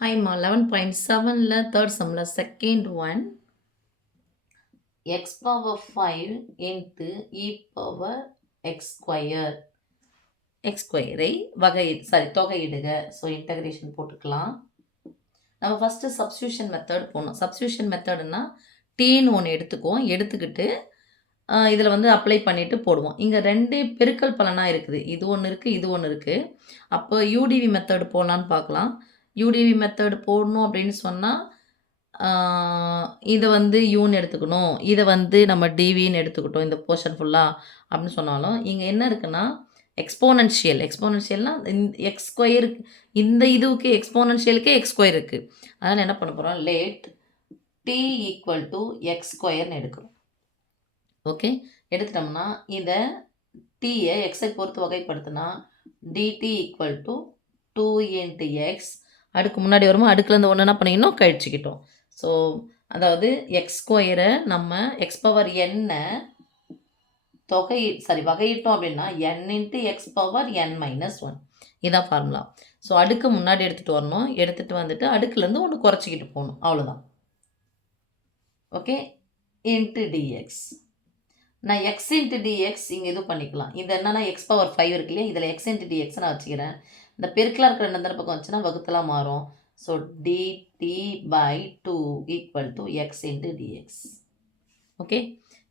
ஹாய்மா 11.7ல தேர்ட் சம்மில் second one x power 5 into e power x ஸ்கொயரை தொகையிடுக. ஸோ இன்டகிரேஷன் போட்டுக்கலாம். நம்ம ஃபஸ்ட்டு சப்ஸ்டியூஷன் மெத்தட் போடணும். சப்ஸ்டியூஷன் மெத்தடுனா டீன்னு ஒன்று எடுத்துக்கிட்டு இதில் வந்து அப்ளை பண்ணிவிட்டு போடுவோம். இங்கே ரெண்டு பெருக்கல் பலனாக இருக்குது. இது ஒன்று இருக்குது, இது ஒன்று இருக்குது. அப்போ யூடிவி மெத்தடு போடலான்னு பார்க்கலாம். யூடிவி மெத்தட் போடணும் அப்படின்னு சொன்னால் இதை வந்து யூன்னு எடுத்துக்கணும், இதை வந்து நம்ம டிவின்னு எடுத்துக்கிட்டோம் இந்த போர்ஷன் ஃபுல்லாக அப்படின்னு சொன்னாலும் இங்கே என்ன இருக்குன்னா எக்ஸ்போனன்ஷியல்னால் எக்ஸ் ஸ்கொயருக்கு இந்த இதுவுக்கு எக்ஸ்போனன்ஷியலுக்கே எக்ஸ் ஸ்கொயர் இருக்குது. அதனால் என்ன பண்ண போகிறோம், let t equal to x ஸ்கொயர்னு எடுக்கிறோம். ஓகே, எடுத்துட்டோம்னா இதை டீயை எக்ஸை பொறுத்து வகைப்படுத்தினா d t equal to 2 into x அடுக்கு முன்னாடி வருமோ அடுக்குலேருந்து ஒன்று என்ன பண்ணிக்கணும் கழிச்சிக்கிட்டோம். ஸோ அதாவது எக்ஸ் ஸ்கொயரை நம்ம எக்ஸ் பவர் என்னை வகையிட்டோம் அப்படின்னா n into X power n minus 1 இதான் ஃபார்முலா. ஸோ அடுக்கு முன்னாடி எடுத்துகிட்டு வரணும், எடுத்துகிட்டு வந்துட்டு அடுக்குலேருந்து ஒன்று குறைச்சிக்கிட்டு போகணும், அவ்வளோதான். ஓகே, இன்ட்டு டிஎக்ஸ் நான் எக்ஸ் இன்ட்டு டிஎக்ஸ் இங்கே இது பண்ணிக்கலாம். இது என்னன்னா எக்ஸ் பவர் 5 இருக்கு இல்லையா, இதில் எக்ஸ் இன்ட்டு டிஎக்ஸ் நான் வச்சுக்கிறேன். இந்த பெருக்கலாக இருக்கிற ரெண்டு பக்கம் வச்சுன்னா வகுத்தலாம் மாறும். So dt by 2 equal to x into dx. Okay,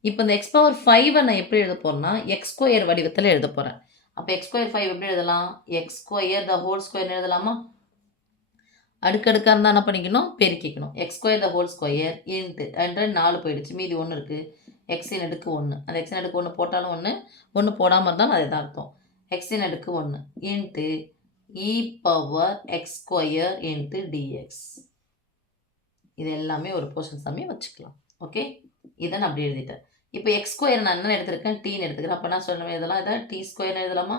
இப்போ இந்த எக்ஸ் பவர் 5 நான் எப்படி எழுத போகிறேன்னா எக்ஸ் ஸ்கொயர் வடிவத்தில் எழுத போகிறேன். அப்போ எக்ஸ் ஸ்கொயர் 5 எப்படி எழுதலாம், x square the whole square எழுதலாமா? அடுக்கடுக்காக இருந்தால் என்ன பண்ணிக்கணும், பெருக்கிக்கணும். X square the whole square into 4 போயிடுச்சு, மீதி 1 இருக்குது. எக்ஸின் அடுக்கு 1, அந்த எக்ஸின் அடுக்கு 1 போட்டாலும் 1 போடாமல் இருந்தாலும் அதுதான் அர்த்தம். எக்ஸின் அடுக்கு 1 into e power x square into d x. இது எல்லாமே ஒரு போர்ஷன் சம்மே வச்சுக்கலாம். ஓகே, இதை நான் அப்படி எழுதிட்டேன். இப்போ எக்ஸ் ஸ்கொயர் நான் என்ன எடுத்திருக்கேன், டீன்னு எடுத்துக்கிறேன். அப்போ நான் சொல்லணும் எழுதலாம், இதை டி ஸ்கொயர்னு எழுதலாமா?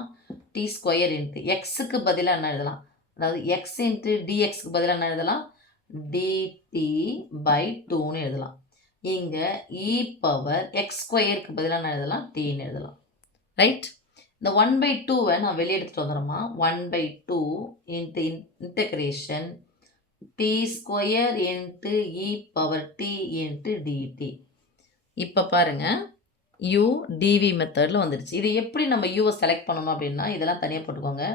டி ஸ்கொயர் இன்ட்டு எக்ஸுக்கு பதிலாக என்ன எழுதலாம், அதாவது எக்ஸ் இன்ட்டு டிஎக்ஸுக்கு பதிலாக என்ன எழுதலாம், டிடி பை 2ன்னு எழுதலாம். இங்கே இ பவர் எக்ஸ் ஸ்கொயருக்கு பதிலாக என்ன எழுதலாம், டீன்னு எழுதலாம். ரைட், இந்த 1/2 நான் வெளியே எடுத்துகிட்டு வந்துடுறோமா. 1/2 into integration t square into e power t into d t. இப்போ பாருங்கள், யூ டிவி மெத்தடில் வந்துடுச்சு. இது எப்படி நம்ம யூவை செலக்ட் பண்ணணும் அப்படின்னா இதெல்லாம் தனியாக போட்டுக்கோங்க.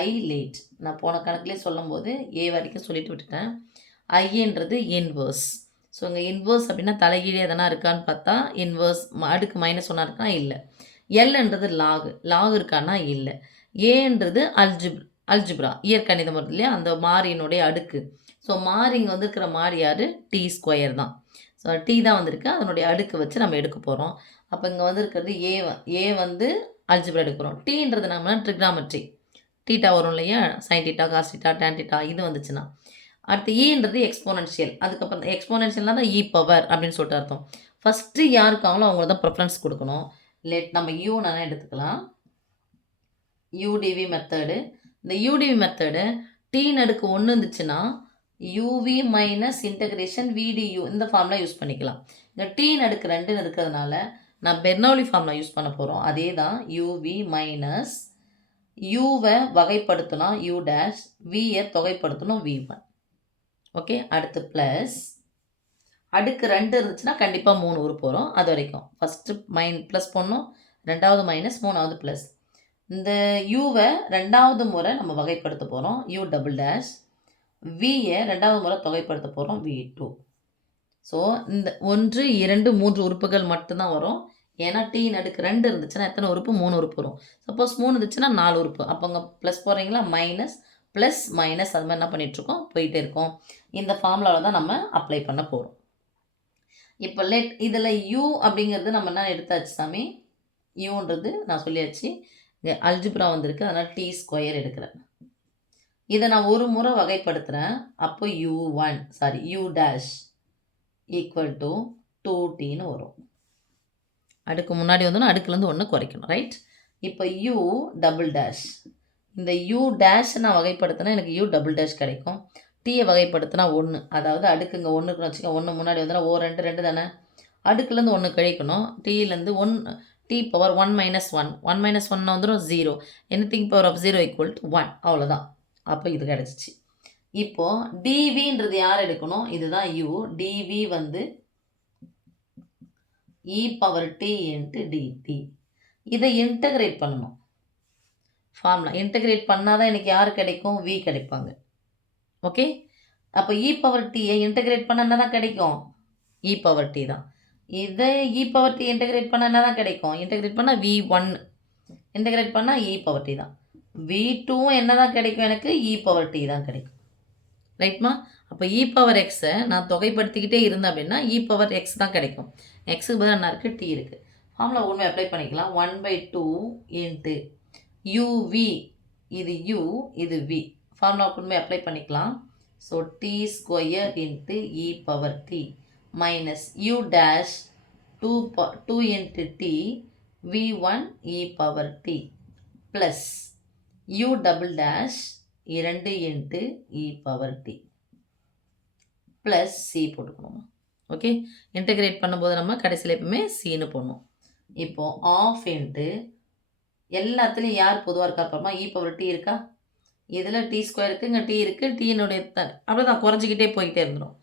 ஐ லேட் நான் போன கணக்குலேயே சொல்லும் போது ஏ வரைக்கும் சொல்லிட்டு விட்டுட்டேன். ஐன்றது இன்வர்ஸ். ஸோ இங்கே இன்வர்ஸ் அப்படின்னா தலைகீழே எதனா இருக்கான்னு பார்த்தா இன்வர்ஸ் அடுக்கு -1 இருக்கான், இல்லை. எல்ன்றது லாக் இருக்கான்னா இல்லை. ஏன்றது அல்ஜிப்ரா இயற்கணிதம் வருது இல்லையா, அந்த மாறியினுடைய அடுக்கு. ஸோ மாறி இங்கே வந்துருக்கிற மாறி யார், டி ஸ்கொயர் தான். ஸோ டி தான் வந்திருக்கு, அதனுடைய அடுக்கு வச்சு நம்ம எடுக்க போகிறோம். அப்போ இங்கே வந்துருக்கிறது ஏ வந்து அல்ஜிப்ரா எடுக்கிறோம். டீன்றது நம்ம ட்ரிக்னாமெட்ரி, டீட்டா வரும் இல்லையா, sine theta cos theta tan theta இது வந்துச்சுன்னா. அடுத்து ஈன்றது எக்ஸ்போனன்ஷியல், அதுக்கப்புறம் எக்ஸ்போனன்ஷியல்னால் தான் இ பவர் அப்படின்னு சொல்லிட்டு அர்த்தம். ஃபஸ்ட்டு யார் இருக்காங்களோ அவங்களுக்கு தான் ப்ரிஃபரன்ஸ் கொடுக்கணும். நம்ம யூ நான் எடுத்துக்கலாம், யூடிவி மெத்தடு. இந்த யூடிவி மெத்தடு டீன் அடுக்கு 1 இருந்துச்சுன்னா யூவி மைனஸ் இன்டகிரேஷன் விடியூ இந்த ஃபார்முலா யூஸ் பண்ணிக்கலாம். இந்த டீன் அடுக்கு 2ன்னு இருக்கிறதுனால நான் பெர்னௌலி ஃபார்முலா யூஸ் பண்ண போகிறோம். அதே தான் யூவி மைனஸ் யூவை வகைப்படுத்தலாம் யூ டேஷ், வியை தொகைப்படுத்தணும் v1. ஓகே, அடுத்து ப்ளஸ் அடுக்கு 2 இருந்துச்சுன்னா கண்டிப்பாக 3 உறுப்பு வரும். அது வரைக்கும் ஃபஸ்ட்டு ப்ளஸ் பண்ணணும், ரெண்டாவது மைனஸ், மூணாவது ப்ளஸ். இந்த யூவை ரெண்டாவது முறை நம்ம வகைப்படுத்த போகிறோம் யூ டபுள் டேஷ், வியை ரெண்டாவது முறை தொகைப்படுத்த போகிறோம் v2. ஸோ இந்த 1, 2, 3 உறுப்புகள் மட்டும்தான் வரும். ஏன்னா டீன் அடுக்கு 2 இருந்துச்சுன்னா எத்தனை உறுப்பு, 3 உறுப்பு வரும். சப்போஸ் 3 இருந்துச்சுன்னா 4 உறுப்பு. அப்போ அங்கே ப்ளஸ் போடுறீங்களா, மைனஸ் ப்ளஸ் மைனஸ் அது மாதிரி என்ன பண்ணிகிட்ருக்கோம், போயிட்டே இருக்கோம். இந்த ஃபார்முலாவில் தான் நம்ம அப்ளை பண்ண போகிறோம். இப்போ இதில் யூ அப்படிங்கிறது நம்ம என்ன எடுத்தாச்சு சாமி, யூன்றது நான் சொல்லியாச்சு. இங்கே அல்ஜிப்ரா வந்திருக்கு, அதனால் டி ஸ்கொயர் எடுக்கிறேன். இதை நான் ஒரு முறை வகைப்படுத்துகிறேன். அப்போ யூ டேஷ் ஈக்குவல் டு 2tன்னு வரும். அடுக்கு முன்னாடி வந்தோன்னா அடுக்குலேருந்து 1 குறைக்கணும். ரைட், இப்போ யூ டபுள் டேஷ், இந்த யூ டேஷ் நான் வகைப்படுத்தினா எனக்கு யூ டபுள் டேஷ் கிடைக்கும். டீயை வகைப்படுத்தினா 1, அதாவது அடுக்கு இங்கே 1 இருக்குன்னு வச்சுக்கோங்க, 1 முன்னாடி வந்தோன்னா 2 தானே, அடுக்குலேருந்து 1 கழிக்கணும். டீலேருந்து டி பவர் 1 மைனஸ் 1, 1 மைனஸ் 1 வந்துடும் 0. Anything power of 0 equal to 1, அவ்வளோதான். அப்போ இது கிடச்சிச்சு. இப்போ dvன்றது யார் எடுக்கணும்? இதுதான் u. dv வந்து e power t into dt. இதை இன்டகிரேட் பண்ணணும். ஃபார்முலா இன்டகிரேட் பண்ணாதான் எனக்கு யார் கிடைக்கும்? v கிடைப்பாங்க. ஓகே, அப்போ e power t-ஐ இன்டகிரேட் பண்ண என்ன தான் கிடைக்கும்? e power t தான். இதை e power t இன்டகிரேட் பண்ண என்ன தான் கிடைக்கும்? இன்டகிரேட் பண்ணால் v1, இன்டகிரேட் பண்ணால் e power t தான். v2 என்ன தான் கிடைக்கும்? எனக்கு e power t தான் கிடைக்கும். ரைட்மா? அப்போ e power x-ஐ நான் தொகைப்படுத்திக்கிட்டே இருந்தேன் அப்படின்னா e power x தான் கிடைக்கும். x-க்கு பதிலாக என்ன இருக்குது? t இருக்குது. ஃபார்முலா ஒன்று அப்ளை பண்ணிக்கலாம். 1/2 இன்ட்டு uv, இது u, இது v. ஃபார்முலா ஒன்று அப்ளை பண்ணிக்கலாம். So t square into e power t minus u dash 2 into t v1 e power t plus u double dash 2 into e power t plus c போட்டுக்கணுமா? Okay, integrate பண்ணும்போது நம்ம கடைசியில் எப்பவுமே சின்னு போடணும். இப்போது of into எல்லாத்துலேயும் யார் பொதுவாக இருக்கா பாருமா? e power t இருக்கா? இதில் டி ஸ்கொயர் இருக்குது, இங்கே டி இருக்குது, டீனுடைய அப்படிதான் குறைஞ்சிக்கிட்டே போய்கிட்டே இருந்துடும்.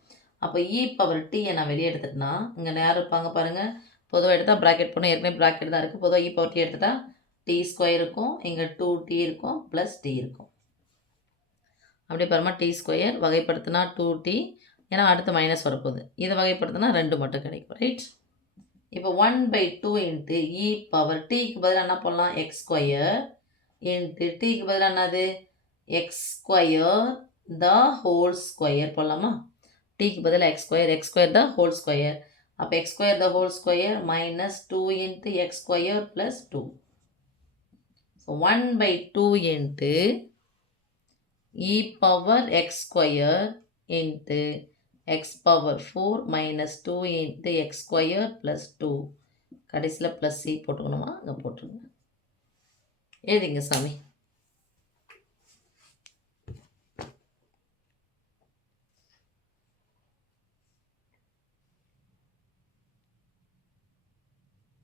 அப்போ e power t-ஐ நான் வெளியே எடுத்துட்டேன்னா இங்கே யார் இருப்பாங்க பாருங்கள்? பொதுவாக எடுத்தால் ப்ராக்கெட் போடணும். ஏற்கனவே ப்ராக்கெட் தான் இருக்குது. பொதுவாக e power t எடுத்துட்டா டி ஸ்கொயர் இருக்கும், இங்கே 2t இருக்கும், ப்ளஸ் t இருக்கும். அப்படியே பாருமா, டி ஸ்கொயர் வகைப்படுத்தினா 2t, ஏன்னா அடுத்து மைனஸ் வரப்போகுது. இதை வகைப்படுத்தினா 2 மட்டும் கிடைக்கும். ரைட்? இப்போ 1/2 இன்ட்டு e பவர் டீக்கு பதிலாக என்ன பண்ணலாம்? எக்ஸ் ஸ்கொயர் இன்ட்டு டீக்கு பதிலாக என்னது? X square the whole square போடலாமா? டீக்கு பதிலாக x square the whole square. அப்போ x square the whole square minus 2 into x square plus 2. So 1/2 into e power x square into x power 4 minus 2 into x square plus 2. கடைசியில் plus c போட்டுக்கணுமா? அங்கே போட்டுருங்க. எழுதிங்க சாமி.